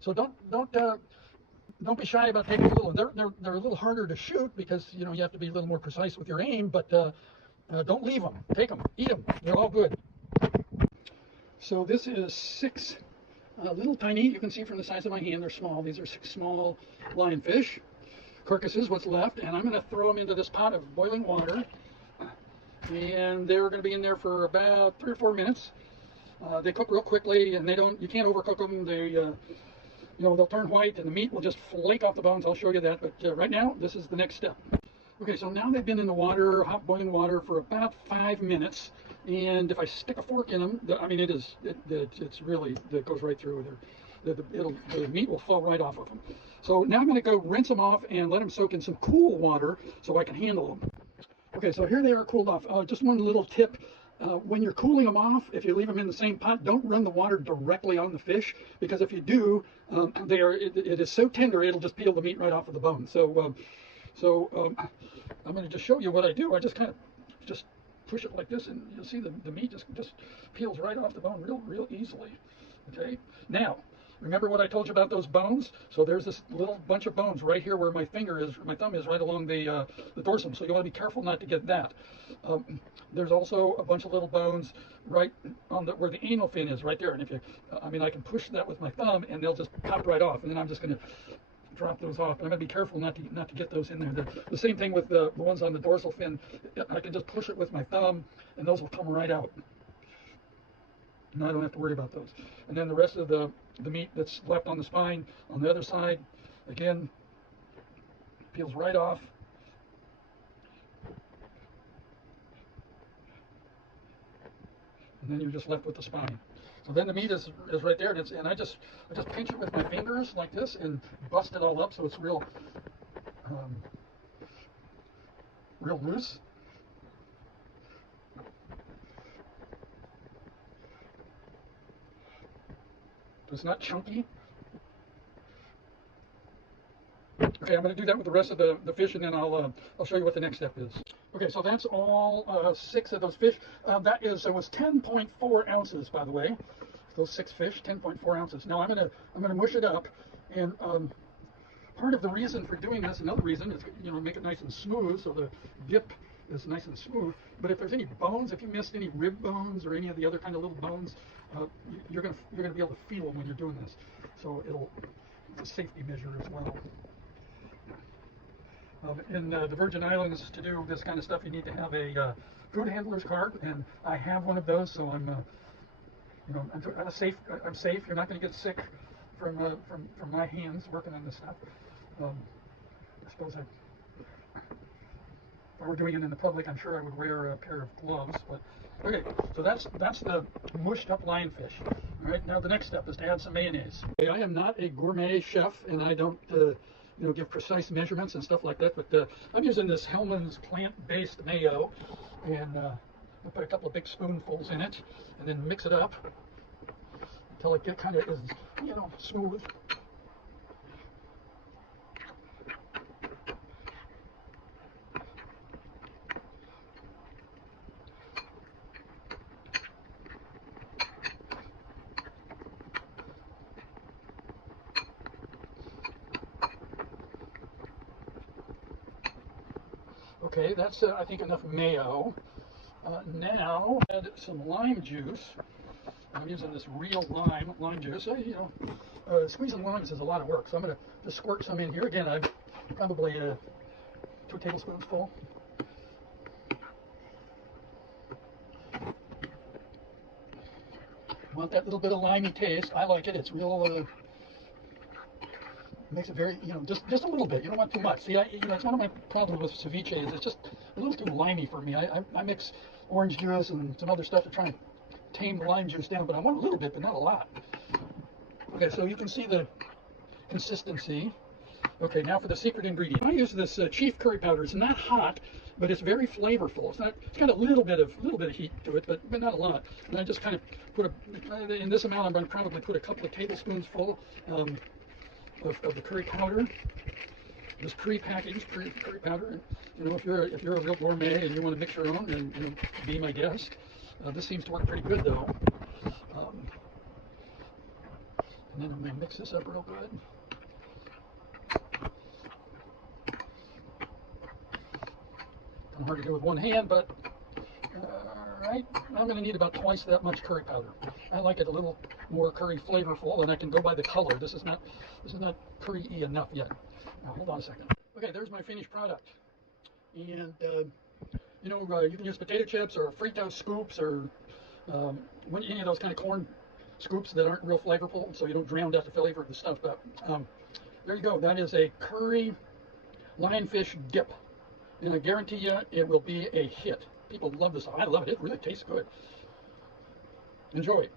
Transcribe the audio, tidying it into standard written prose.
So don't be shy about taking a little. They're a little harder to shoot because you have to be a little more precise with your aim. But don't leave them. Take them, eat them. They're all good. So this is 6 little tiny. You can see from the size of my hand, they're small. These are 6 small lionfish carcasses. What's left, and I'm going to throw them into this pot of boiling water. And they're going to be in there for about 3 or 4 minutes. They cook real quickly, and you can't overcook them. They'll turn white, and the meat will just flake off the bones. I'll show you that. But right now, this is the next step. Okay, so now they've been in the water, hot boiling water, for about 5 minutes. And if I stick a fork in them, I mean, it goes right through there. The meat will fall right off of them. So now I'm going to go rinse them off and let them soak in some cool water so I can handle them. Okay, so here they are cooled off. Just one little tip. When you're cooling them off, if you leave them in the same pot, don't run the water directly on the fish, because if you do, it is so tender it'll just peel the meat right off of the bone. So I'm going to just show you what I do. I just kind of just push it like this, and you'll see the meat just peels right off the bone real easily. Okay, now remember what I told you about those bones? So there's this little bunch of bones right here where my thumb is, right along the dorsum. So you want to be careful not to get that. There's also a bunch of little bones right on where the anal fin is, right there. And I can push that with my thumb, and they'll just pop right off. And then I'm just going to drop those off. But I'm going to be careful not to get those in there. The same thing with the ones on the dorsal fin. I can just push it with my thumb, and those will come right out. And I don't have to worry about those. And then the rest of the meat that's left on the spine on the other side, again, peels right off. And then you're just left with the spine. So then the meat is right there, and I just pinch it with my fingers like this and bust it all up so it's real loose. So it's not chunky. Okay, I'm going to do that with the rest of the fish, and then I'll show you what the next step is. Okay, so that's all 6 of those fish. It was 10.4 ounces, by the way. Those 6 fish, 10.4 ounces. Now I'm gonna mush it up, and part of the reason for doing this, another reason, is make it nice and smooth, so the dip is nice and smooth. But if there's any bones, if you missed any rib bones or any of the other kind of little bones, you're gonna be able to feel them when you're doing this. So it's a safety measure as well. In the Virgin Islands, to do this kind of stuff, you need to have a food handler's card, and I have one of those, so I'm safe. I'm safe. You're not going to get sick from my hands working on this stuff. I suppose if I were doing it in the public, I'm sure I would wear a pair of gloves. But okay, so that's the mushed up lionfish. All right, now the next step is to add some mayonnaise. Okay, I am not a gourmet chef, and I don't give precise measurements and stuff like that, but I'm using this Hellmann's plant-based mayo, and I'll put a couple of big spoonfuls in it, and then mix it up until it kind of is, smooth. Okay, that's I think enough mayo. Now add some lime juice. I'm using this real lime juice. Squeezing limes is a lot of work, so I'm going to just squirt some in here. Again, I've probably 2 tablespoons full. Want that little bit of limey taste. I like it. It's real. Makes it very, just a little bit. You don't want too much. See, it's one of my problems with ceviche is it's just a little too limey for me. I mix orange juice and some other stuff to try and tame the lime juice down, but I want a little bit, but not a lot. Okay, so you can see the consistency. Okay, now for the secret ingredient. I use this chief curry powder. It's not hot, but it's very flavorful. It's got a little bit of heat to it, but not a lot. And I just kind of put in this amount, I'm going to probably put a couple of tablespoons full of the curry powder. This pre-packaged curry powder. If you're a real gourmet and you want to mix your own, then be my guest. This seems to work pretty good though. And then I'm going to mix this up real good. Kind of hard to do with one hand, but right, I'm going to need about twice that much curry powder. I like it a little more curry flavorful, and I can go by the color. This is not curry-y enough yet. Now, hold on a second. Okay, there's my finished product. And you can use potato chips or Frito scoops or any of those kind of corn scoops that aren't real flavorful, so you don't drown out the flavor of the stuff. But there you go. That is a curry lionfish dip, and I guarantee you it will be a hit. People love this. I love it. It really tastes good. Enjoy.